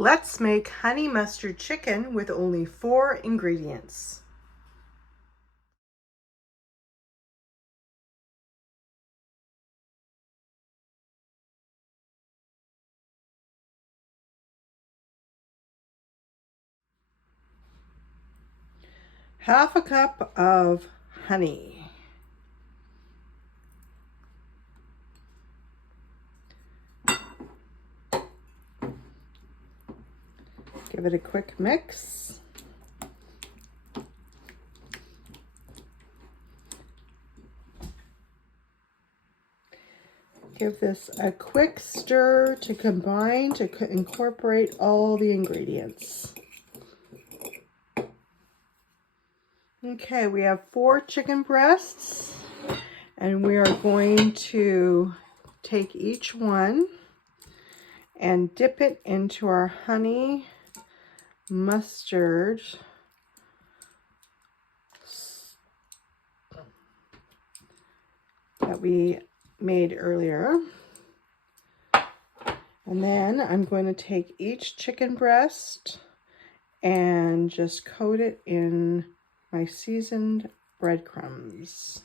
Let's make honey mustard chicken with only 4 ingredients. Half a cup of honey. Give it a quick mix. Give this a quick stir to combine to incorporate all the ingredients. Okay, we have 4 chicken breasts, and we are going to take each one and dip it into our honey mustard that we made earlier. And then I'm going to take each chicken breast and just coat it in my seasoned breadcrumbs.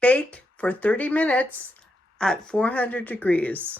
Bake for 30 minutes at 400 degrees.